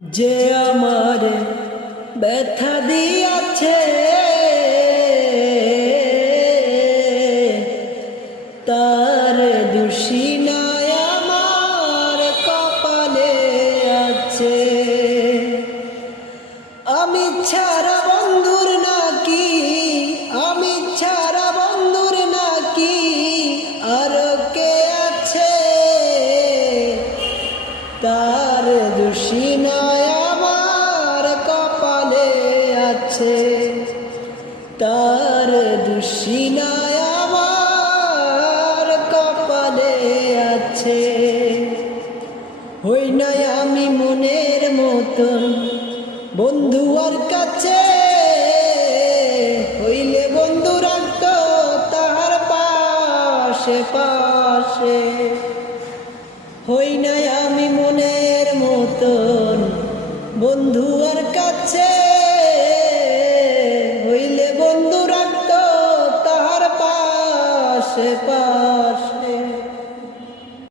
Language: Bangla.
যে আমার ব্যথা দিয়াছে তার দোষী নাই আমার কপালে আছে। আমি ছাড়া বন্ধুর নাকি, আমি ছাড়া বন্ধুর নাকি আর কে আছে, তার দোষী নাই আমার কপালে আছে, তার দোষী নাই আমার কপালে আছে। হই নাই আমি মনের মতন বন্ধু আর কাছে, হইলে বন্ধু রাখত তাহার পাশে পাশে। হই নাই আমি মনের মতন বন্ধু আর কাছে, হইলে বন্ধু রাখত তাহার পাশে পাশে।